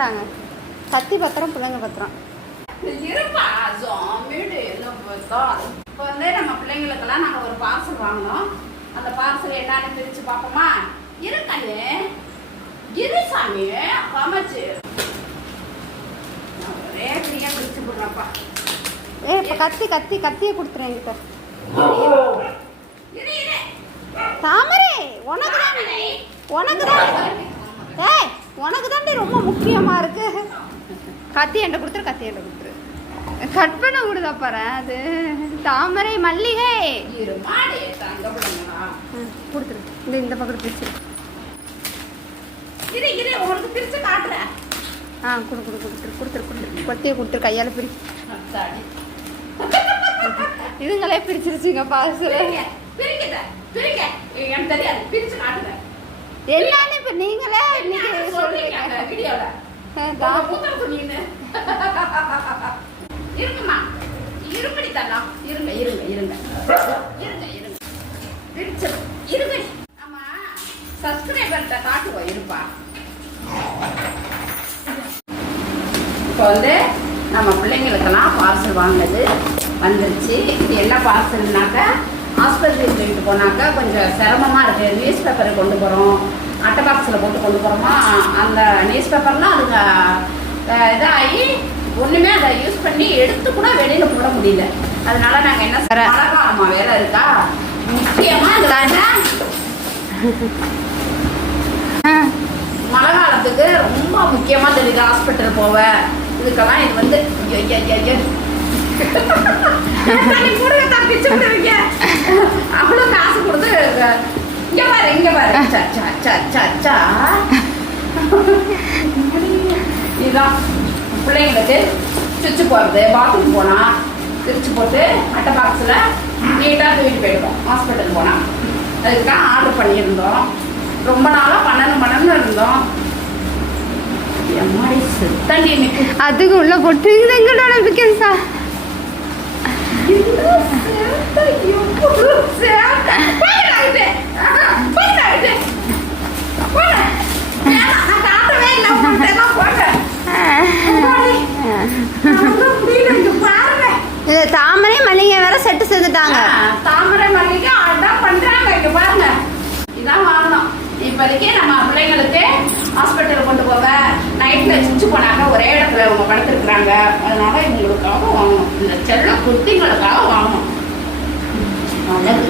இந்தாங்க கத்தி பத்திரம் பிள்ளைங்க பத்திரம் இருப்பா ஜாமீடு என்ன பார்த்தா இப்போ வந்து நம்ம பிள்ளைங்களுக்கெல்லாம் நாங்கள் ஒரு பார்சல் வாங்கினோம். அந்த பார்சல் என்னன்னு பிரித்து பார்ப்போமா? இருக்கண்ணு இரு சாமி அமைச்சு ஒரே ஃப்ரீயாக பிரித்து போடுறப்பா. இப்போ கத்தியை கொடுத்துறேன் என்கிட்ட. இரு இரு தாமரை உனக்கு தாண்டி ரொம்ப முக்கியமா இருக்கு. கத்தி என்கிட்ட கொடுத்துரு கட் பண்ண விடுதா பாரு. அது தாமரை மல்லிகை கொடுத்துரு. இந்த பக்கம் பிரிச்சு உங்களுக்கு பிரிச்சு காட்டுறேன். கொடுத்துரு கொத்தியை கொடுத்துரு கையால பிரி. இதுங்களே பிரிச்சிருச்சுங்க பார்சல். என்னன்னு இப்ப நீங்களே சொல்றீங்க வீடியோல இருக்குமா? இருப்படி தரலாம். இருங்க ஆமா சப்ஸ்கிரைபர்கிட்ட காட்டுவோம். இருப்பா இப்போ வந்து நம்ம பிள்ளைங்களுக்கெல்லாம் பார்சல் வாங்கினது வந்துருச்சு. இது என்ன பார்சல்னாக்கா ஹாஸ்பிட்டலுக்கு போயிட்டு போனாக்கா கொஞ்சம் சிரமமாக இருக்குது. நியூஸ் பேப்பரை கொண்டு போகிறோம், அட்டை பாக்ஸில் போட்டு கொண்டு போகிறோமா. அந்த நியூஸ் பேப்பர்லாம் அதுங்க இதாகி ஒன்றுமே அதை யூஸ் பண்ணி எடுத்து கூட வெளியில் போட முடியல. அதனால நாங்கள் என்ன மழைக்காலமா வேற இருக்கா முக்கியமாக மழை காலத்துக்கு ரொம்ப முக்கியமாக தெரியுது. ஹாஸ்பிட்டல் போவ இதுக்கெல்லாம் இது வந்து அவ்வளோ காசு கொடுத்து இங்க பாரு இதுதான் பிள்ளைங்களுக்கு சுவிட்சு போடுறது. பாத்ரூம் போனால் பிரித்து போட்டு அட்டை பாக்ஸில் நீட்டாக தூக்கிட்டு போயிடுவோம். ஹாஸ்பிட்டல் போனால் அதுக்குதான் ஆர்டர் பண்ணியிருந்தோம். ரொம்ப நாளாக பண்ணணும் இருந்தோம். எம்மாடி சுத்தண்ணி அதுக்கு உள்ள போட்டு எங்களோட பிக்கன்ஸா தாமரை மல்லிகை வேற செட்டு செஞ்சுட்டாங்க. தாமரை மல்லிகை அதான் பண்றாங்க. இங்க பாருங்க இதான் வாங்கணும். இப்போதைக்கு நம்ம பிள்ளைங்களுக்கு ஹாஸ்பிட்டல் கொண்டு போக நைட்டில் சுச்சு போனாங்க. ஒரே இடத்துல அவங்க படுத்துருக்குறாங்க. அதனால இவங்களுக்காக வாங்கணும். இந்த செல்ல குட்டிங்களுக்காக வாங்கணும். நல்லது.